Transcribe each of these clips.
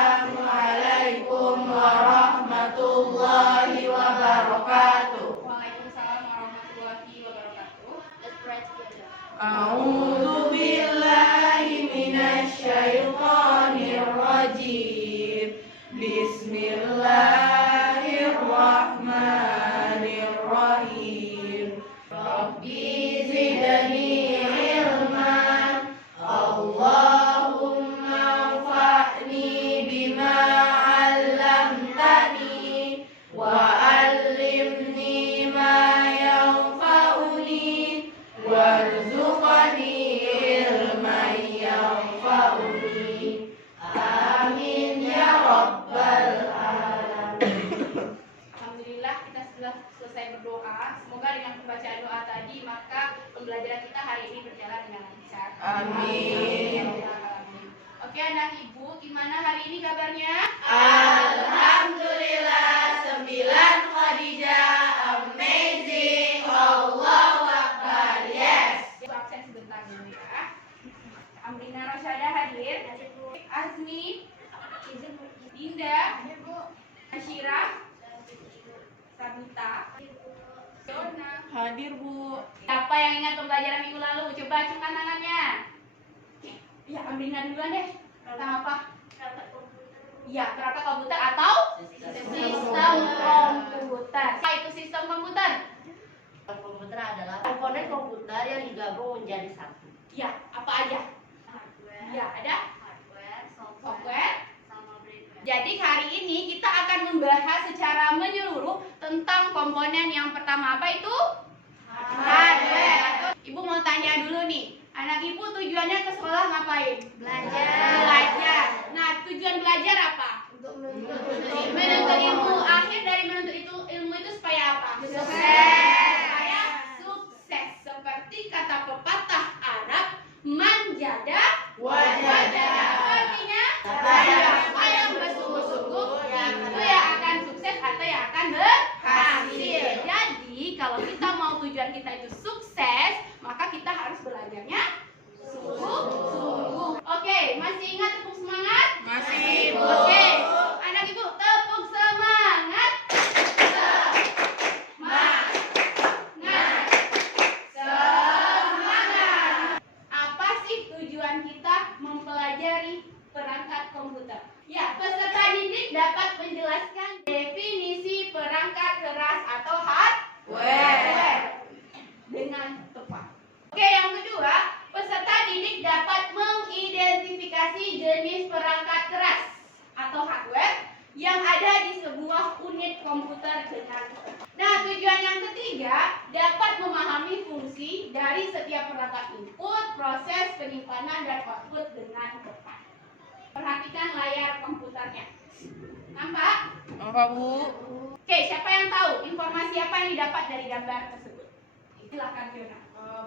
Assalamualaikum warahmatullahi wabarakatuh. Waalaikumsalam warahmatullahi wabarakatuh. Let's pray together. A'udzu billahi minasy syaithanir rajim. Bismillahirrahmanirrahim. Rabbi zidni ilman. Allahumma anfa'ni bima 'allamtani wa 'allimni ma yanfa'uni warzuqni ilman yanfa'uni. Amin ya rabbal alamin. Alhamdulillah kita sudah selesai berdoa. Semoga dengan pembacaan doa tadi maka pembelajaran kita hari ini berjalan dengan lancar. Amin. Oke anak ibu, gimana hari ini kabarnya? Alhamdulillah 9 Khadijah amazing. Allahu Akbar. Yes. Absen sebentar dulu ya. Amrina Rosyada hadir. Azmi, Dinda, Asyirah, Sabita, Dona. Hadir, Bu. Siapa yang ingat pembelajaran minggu lalu? Coba acungkan tangannya. Ya, Amrina duluan deh. Tentang apa? Ya, perangkat komputer atau sistem komputer. Apa itu sistem komputer? Komputer adalah komponen komputer yang digabung menjadi satu. Ya, apa aja? Ya, ada software. Jadi hari ini kita akan membahas secara menyeluruh tentang komponen yang pertama. Apa itu? Hardware. Ibu mau tanya dulu nih, anak ibu tujuannya ke sekolah ngapain? Belajar. Nah, tujuan belajar apa? Menuntut ilmu. Akhir dari menuntut ilmu itu supaya apa? Supaya sukses. Seperti kata pepatah Arab, manjada wajada. Artinya siapa yang bersungguh-sungguh itu yang akan sukses atau yang akan berhasil. Jadi kalau kita mau tujuan kita itu sukses, maka kita harus belajarnya sungguh-sungguh. Oke, masih ingat tepuk semangat? Masih, Bu. Oke, anak ibu tepuk semangat. Semangat. Apa sih tujuan kita mempelajari perangkat komputer? Ya, peserta didik dapat menjelaskan definisi perangkat keras atau hardware dengan tepat. Oke, yang kedua, peserta didik dapat mengidentifikasi jenis perangkat keras atau hardware yang ada di sebuah unit komputer dengan tepat. Nah, tujuan yang ketiga, dapat memahami fungsi dari setiap perangkat input, proses penyimpanan dan output dengan tepat. Perhatikan layar komputernya. Nampak? Nampak, Bu. Oke, siapa yang tahu informasi apa yang didapat dari gambar tersebut? Silakan Fiona.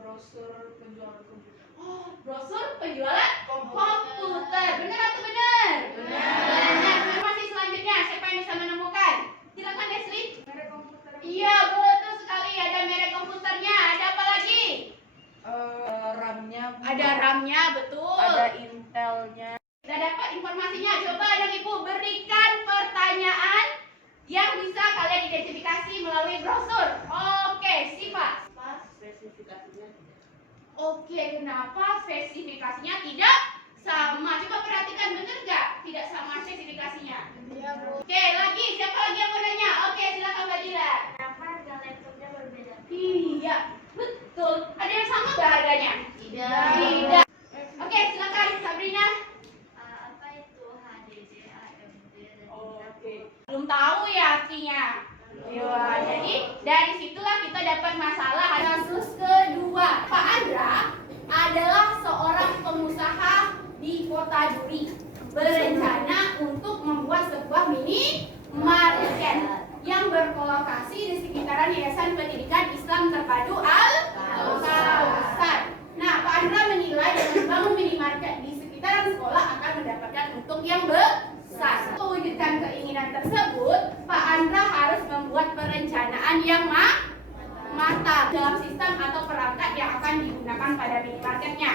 Brosur penjualan komputer. Oh, brosur penjualan komputer. Benar atau benar? Benar. Informasi selanjutnya, siapa yang bisa menemukan? Silakan Desli. Merek komputer. Iya, betul sekali. Ada merek komputernya. Ada apa lagi? RAM-nya, Bu. Ada RAM-nya, betul. Ada Intelnya. Sudah dapat informasinya. Coba anak ibu berikan pertanyaan yang bisa kalian identifikasi melalui brosur. Oke, Siva. Spesifikasinya tidak. Oke, kenapa spesifikasinya tidak sama? Coba perhatikan, benar nggak? Tidak sama spesifikasinya. Iya, Bu. Oke, lagi. Siapa lagi yang mau nanya? Oke, silakan Mbak Dila. Kenapa harga laptopnya berbeda? Iya, betul. Ada yang sama nggak harganya? Tidak. Oke, silakan Sabrina. Apa itu HDD, AMD, dan Oh, ya artinya. Ya, jadi dari situlah kita dapat masalah. Kasus kedua, Pak Andra adalah seorang pengusaha di Kota Duri berencana untuk membuat sebuah mini market yang berlokasi di sekitaran Yayasan Pendidikan Islam Terpadu Al-Kausar. Nah, Pak Andra menilai dengan membangun minimarket di sekitaran sekolah akan mendapatkan untung yang besar. Mewujudkan keinginan tersebut, Pak Andra harus membuat perencanaan yang matang dalam sistem atau perangkat yang akan digunakan pada minimarketnya.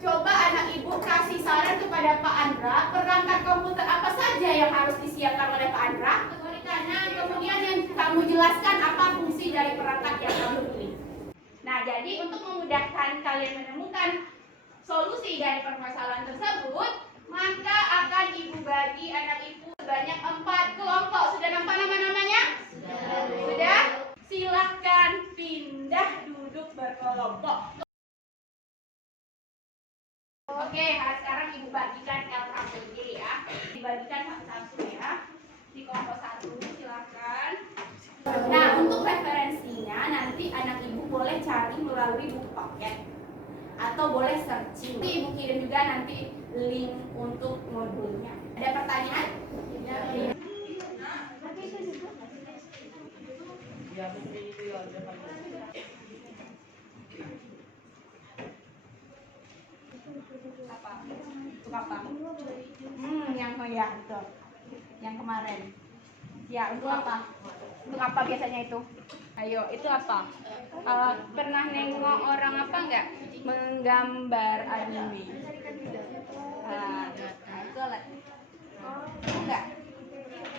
Coba anak ibu kasih saran kepada Pak Andra, perangkat komputer apa saja yang harus disiapkan oleh Pak Andra? Kanan, kemudian yang kamu jelaskan apa fungsi dari perangkat yang kamu pilih. Nah, jadi untuk memudahkan kalian menemukan solusi dari permasalahan tersebut, maka akan ibu bagi anak ibu sebanyak 4 kelompok. Sudah nampak nama-namanya? Sudah? Silahkan pindah duduk berkelompok. Oke, sekarang ibu bagikan LKPJ ya. Dibagikan satu-satu ya. Di kelompok 1 silakan. Nah, untuk referensinya nanti anak ibu boleh cari melalui buku paket atau boleh searching. Nanti ibu kirim juga nanti link untuk modulnya. Ada pertanyaan? Apa? Untuk apa? Yang itu. Yang kemarin. Ya, untuk apa? Untuk apa biasanya itu? Ayo, itu apa? Pernah nengok orang apa enggak? Menggambar anime. Itu alat. Enggak.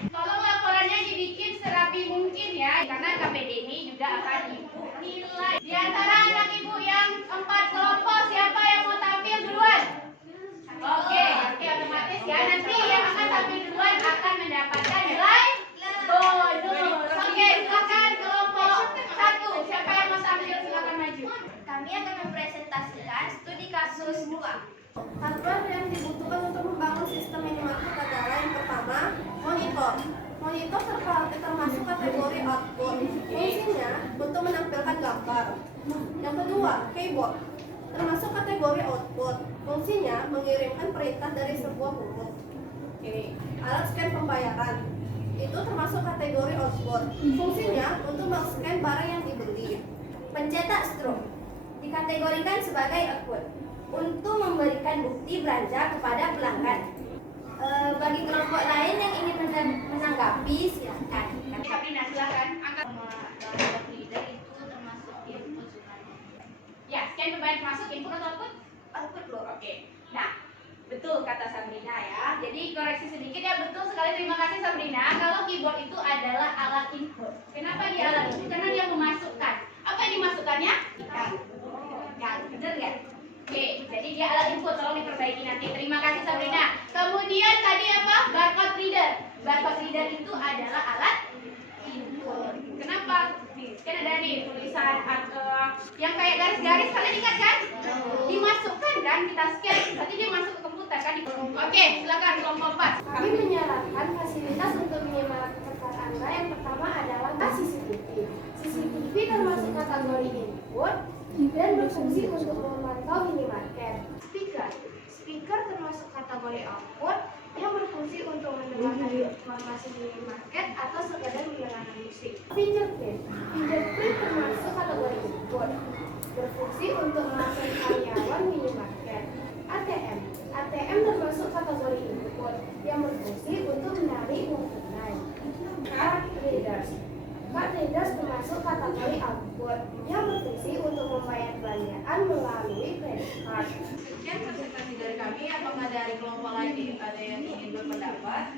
Tolong laporannya dibikin serapi mungkin ya, karena KPD ini juga akan ibu nilai. Di antara anak ibu yang 4 kelompok, siapa yang mau tampil duluan? Oke, otomatis ya. Nanti yang akan tampil duluan akan mendapatkan nilai bonus. Oke, silakan kelompok 1. Siapa yang mau tampil silakan maju. Kami akan mempresentasikan studi kasus 2. Hardware yang dibutuhkan untuk membangun sistem minimarket adalah yang pertama, monitor. Monitor termasuk kategori output. Fungsinya untuk menampilkan gambar. Yang kedua, keyboard. Termasuk kategori output. Fungsinya mengirimkan perintah dari sebuah huruf. Ini alat scan pembayaran. Itu termasuk kategori output. Fungsinya untuk men-scan barang yang dibeli. Pencetak struk dikategorikan sebagai output untuk memberikan bukti belanja kepada pelanggan. Bagi kelompok lain yang ingin menanggapi, silakan. Sabrina, silakan angkat. Leader itu termasuk input sebenarnya. Ya, scan pembayaran masuk input atau output? Output loh. Oke. Nah, betul kata Sabrina ya. Jadi koreksi sedikit ya, betul sekali. Terima kasih Sabrina. Kalau keyboard itu adalah alat input. Kenapa dia alat input? Karena dia memasukkan. Apa yang dimasukkannya? Ya, benar ya? Oke, jadi dia alat input. Tolong diperbaiki nanti. Terima kasih Sabrina. Kemudian tadi apa? Barcode reader. Barcode reader itu adalah alat input. Kenapa? Nih, kan ada nih tulisan yang kayak garis-garis, kalian ingat kan? Dimasukkan kan, kita scan, berarti dia masuk ke komputer kan? Oke, silakan kelompok 4. Kami menyarankan fasilitas untuk minimarket Anda yang pertama adalah CCTV. CCTV termasuk kategori input dan berfungsi untuk memantau minimarket. Speaker termasuk kategori output yang berfungsi untuk mendengarkan informasi minimarket atau sekedar mendengarkan musik. Fingerprint termasuk kategori input, berfungsi untuk melakukan karyawan minimarket. ATM termasuk kategori input yang berfungsi untuk menarik uang tunai. Card readers termasuk kategori output yang berfungsi untuk membayar belanjaan melalui credit card. Sekian presentasi dari kami. Apakah dari kelompok lain ada yang ingin berpendapat?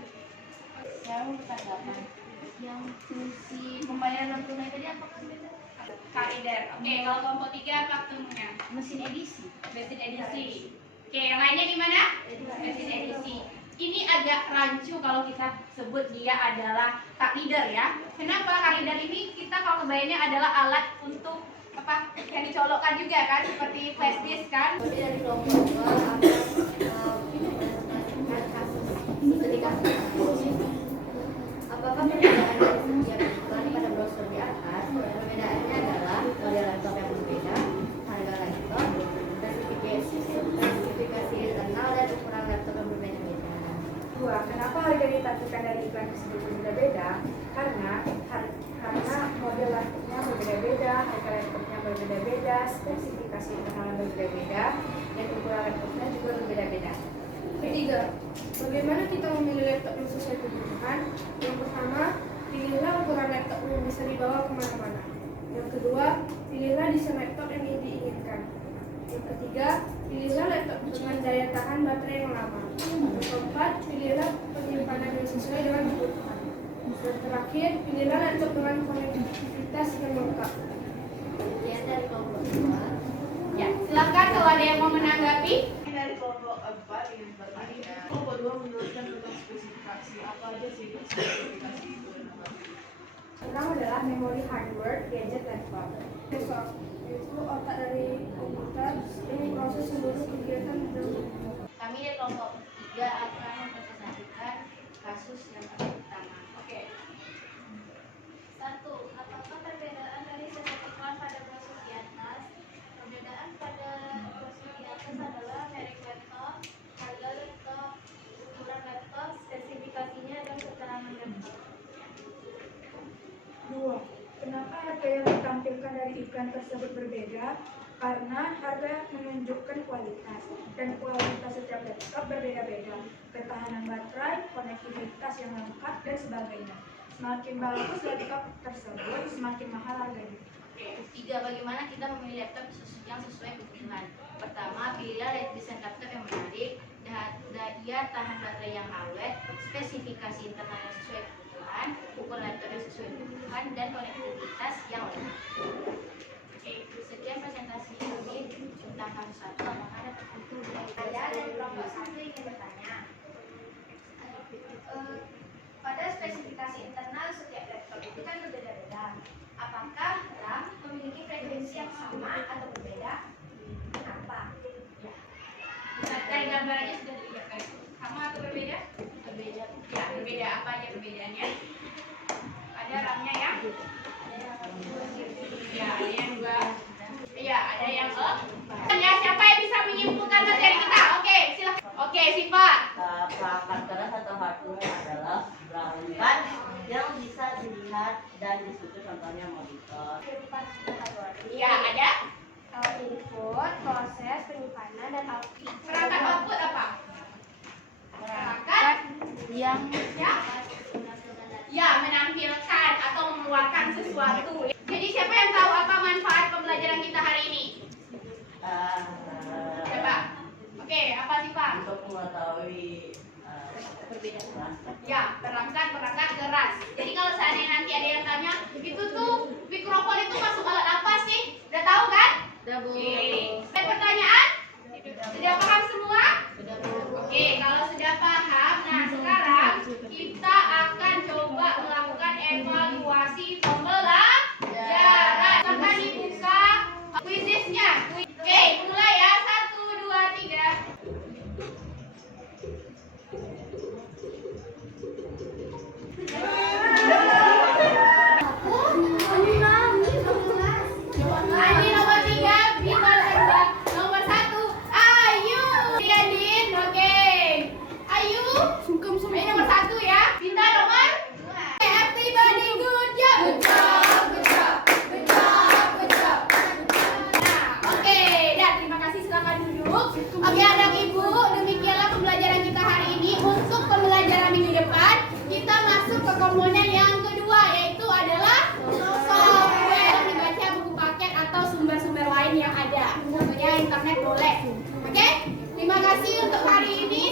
Yang tanggapan yang fungsi pembayaran non tunai tadi apakah beda? Card reader. Oke, kalau kelompok 3 apa ketemunya? Mesin edisi. Mesin edisi. Oke, yang lainnya di mana? Mesin edisi. Ini agak rancu kalau kita sebut dia adalah card reader ya. Kenapa? Card reader ini kita kalau kebayangnya adalah alat untuk apa? Yang dicolokkan juga kan, seperti flash disk kan? Jadi dari kelompok 2 akan mempresentasikan kasus studi kasus. Apakah perbedaan setiap iklan pada brosur di atas. Perbedaannya adalah model laptop yang berbeda, harga laptop, spesifikasi internal dan ukuran laptop yang berbeda-beda. 2. Kenapa harga ditampilkan dari iklan tersebut berbeda-beda? Karena model laptopnya berbeda-beda, harga laptopnya berbeda-beda, spesifikasi internalnya berbeda-beda, dan ukuran laptopnya juga berbeda-beda. 3. Bagaimana kita memilih laptop yang sesuai kebutuhan? Yang pertama, pilihlah ukuran laptop yang bisa dibawa kemana-mana. Yang kedua, pilihlah desain laptop yang diinginkan. Yang ketiga, pilihlah laptop dengan daya tahan baterai yang lama. Yang keempat, pilihlah penyimpanan yang sesuai dengan kebutuhan. Dan terakhir, pilihlah laptop dengan konektivitas yang lengkap. Sekian dari kelompok 2. Ya, silakan kalau ada yang mau menanggapi. Dari kelompok 4 ingin bertanya. Kelompok 2 menjelaskan tentang spesifikasi. Apa aja sih spesifikasi itu? Pertama adalah memori hardware, gadget, laptop. Besok, itu otak dari komputer yang memproses seluruh kegiatan dan Kami di kelompok 3 akan mempresentasikan kasus yang pertama. Oke. 1. Apakah perbedaan dari sebuah iklan pada brosur di atas? Perbedaan pada brosur di atas adalah merek laptop, harga laptop, ukuran laptop, spesifikasinya, dan keterangan laptop. 2. Kenapa harga yang ditampilkan dari iklan tersebut berbeda? Karena harga menunjukkan kualitas, dan kualitas setiap laptop berbeda-beda, ketahanan baterai, konektivitas yang lengkap, dan sebagainya. Semakin bagus laptop tersebut, semakin mahal harganya. 3. Bagaimana kita memilih laptop yang sesuai kebutuhan? Pertama, pilihlah desain laptop yang menarik, daya tahan baterai yang awet, spesifikasi internal yang sesuai kebutuhan, ukuran laptop yang sesuai kebutuhan, dan konektivitas yang lengkap. Oke, sekian presentasi kami tentang kasus 1. Apakah ada tertentu Ada dari kelompok 1 ingin bertanya. Pada spesifikasi internal setiap laptop itu kan berbeda-beda. Apakah RAM memiliki frekuensi yang sama atau berbeda? Kenapa? Dari gambarannya sudah dilihat kan? Sama atau berbeda? berbeda? Ya, berbeda. Apa aja perbedaannya? Ada RAM-nya ya? Ya, ada yang dua. Iya, ada yang ya, siapa yang bisa menyimpulkan materi kita? Oke, silakan. Oke, Siva. Perangkat keras atau hardware adalah perangkat yang bisa dilihat dan disusun, contohnya monitor. Ya, ada. Input, proses, penyimpanan, dan output. Perangkat output apa? Perangkat Yang ya menampilkan atau mengeluarkan sesuatu. Jadi siapa yang tahu apa manfaat pembelajaran kita hari ini? Coba. Oke, apa sih Pak? Untuk mengetahui perbedaan. Ya, perangkat keras. Jadi kalau seandainya nanti ada yang tanya, itu tuh mikrofon itu masuk alat apa sih? Udah tahu kan? Oke. Ada pertanyaan? Sudah paham semua? Oke, kalau sudah paham, nah sekarang kita akan coba melakukan evaluasi pembelajaran. Akan dibuka quizisnya. Oke, mulai ya. 1, 2, 3. Adi nomor 3, Bima nomor 1. Ayu. Din, oke. Ayu. Ayu nomor 1 ya. Binta nomor 2. Everybody good job. Good job. Nah, oke. Dan terima kasih, silakan duduk. Oke, anak ibu, demikianlah pembelajaran kita hari ini. Untuk pembelajaran minggu depan, kita masuk ke komponen yang kedua, yaitu adalah software, membaca buku paket atau sumber-sumber lain yang ada. Contohnya internet boleh. Oke? Terima kasih untuk hari ini.